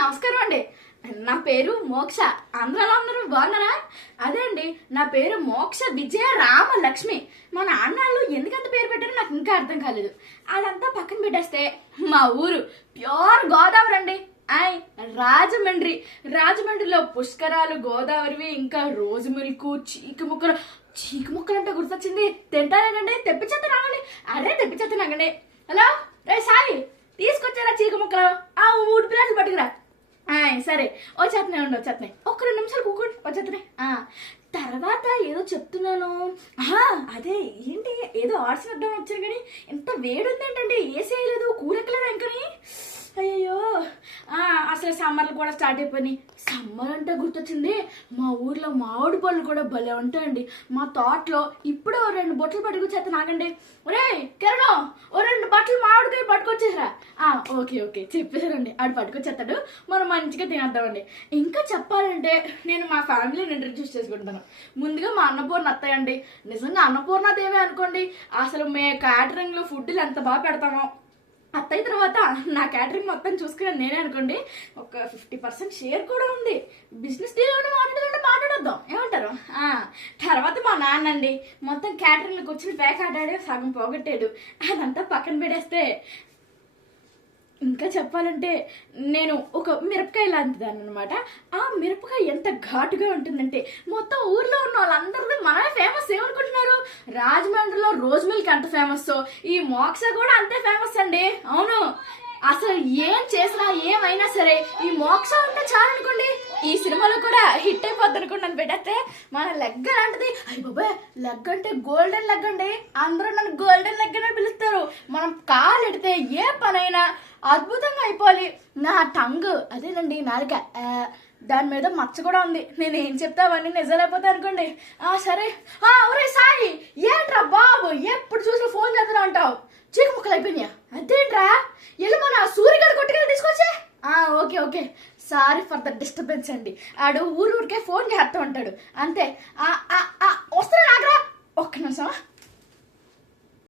నమస్కారం అండి. నా పేరు మోక్ష. అందరూ ఎలా ఉన్నారు? బాగున్నారా? అదే అండి, నా పేరు మోక్ష విజయ రామలక్ష్మి. మా నాన్నలు ఎందుకంత పేరు పెట్టారో నాకు ఇంకా అర్థం కాలేదు. అదంతా పక్కన పెట్టేస్తే మా ఊరు ప్యూర్ గోదావరి అండి. రాజమండ్రి. రాజమండ్రిలో పుష్కరాలు గోదావరివి, ఇంకా రోజు మిల్క్, చీకు ముక్కలు అంటే గుర్తొచ్చింది. తింటానండి, తెప్పించేస్తాను ఆగండి. అదే తెప్పించేస్తాను ఆగండి. హలో రే సాయి, తీసుకొచ్చారా చీకు ముక్కలు? 3 ప్లేట్లు పట్టుకురా. సరే వచ్చేస్తున్నాయి. ఒక 2 నిమిషాలు కూకుండి వచ్చేస్తున్నాయి. తర్వాత ఏదో చెప్తున్నాను. అదే ఏంటి, ఏదో ఆర్ట్స్ వద్దాం వచ్చాను కానీ ఎంత వేడి ఉంది ఏంటండి, ఏసీ వేయలేదు, కూరెక్కలేదా ఇంకని. అయ్యో, అసలు సమ్మర్లు కూడా స్టార్ట్ అయిపోయినాయి. సమ్మర్ అంటే గుర్తొచ్చింది, మా ఊర్లో మామిడి పళ్ళు కూడా భలే ఉంటాయండి. మా తోటలో ఇప్పుడే 2 బొట్టలు పట్టుకొచ్చేస్తా నాగండి. ఒరే కిరణం, 2 బట్టలు మామిడికాయ పట్టుకొచ్చేసరా? ఓకే చెప్పేసారండి. ఆడు పట్టుకొచ్చేస్తాడు, మనం మంచిగా తినేద్దామండి. ఇంకా చెప్పాలంటే నేను మా ఫ్యామిలీని ఇంట్రడ్యూస్ చేసుకుంటాను. ముందుగా మా అన్నపూర్ణ అత్తయ్య అండి. నిజంగా అన్నపూర్ణదేవే అనుకోండి. అసలు క్యాటరింగ్లో ఫుడ్లు ఎంత బాగా పెడతామో. అత్తయ్య తర్వాత నా క్యాటరింగ్ మొత్తం చూసుకుని నేనే అనుకోండి. ఒక 50% షేర్ కూడా ఉంది. బిజినెస్ డీల్ ఏమైనా మాట్లాడొద్దాం, ఏమంటారు? తర్వాత మా నాన్న అండి, మొత్తం క్యాటరింగ్లోకి వచ్చిన ప్యాక్ ఆడాడు, సగం పోగొట్టాడు. అదంతా పక్కన పెడేస్తే ఇంకా చెప్పాలంటే నేను ఒక మిరపకాయ లాంటిదాన్ని అనమాట. ఆ మిరపకాయ ఎంత ఘాటుగా ఉంటుందంటే మొత్తం ఊర్లో ఉన్న వాళ్ళందరూ మనమే ఫేమస్. ఏమనుకుంటున్నారు? రాజమండ్రిలో రోజ్ మిల్క్ ఎంత ఫేమస్, ఈ మోక్ష కూడా అంతే ఫేమస్ అండి. అవును, అసలు ఏం చేసినా ఏమైనా సరే ఈ మోక్ష ఉంటే చాలు అనుకోండి. ఈ సినిమాలో కూడా హిట్ అయిపోద్ది అనుకోండి. నన్ను పెట్టేస్తే మన లెగ్ లాంటిది. అయ్యి బాబాయ్, లెగ్ అంటే గోల్డెన్ లెగ్ అండి. అందరూ నన్ను గోల్డెన్ లెగ్ అనే పిలుస్తారు. మనం కాలు ఎడితే ఏ పనైనా అద్భుతంగా అయిపోవాలి. నా టంగ్, అదేనండి నాలుక, దాని మీద మచ్చ కూడా ఉంది. నేను ఏం చెప్తా అవన్నీ నిజాలైపోతా అనుకోండి. సరే. ఒరే సాయి, ఏంట్రా బాబు ఎప్పుడు చూసిన ఫోన్ చేద్దాం అంటావు? చీకు ముక్కలు అయిపోయినాయా? అదేంట్రా, వెళ్ళి మన సూర్యగాడు కొట్టుకెళ్ళి తీసుకొచ్చే. Okay sorry for the disturbance అండి. ఆడు ఊరికే ఫోన్ చేస్తూ ఉంటాడు అంతే. వస్తున్నా నాగరా, ఒక్క నిమిషం.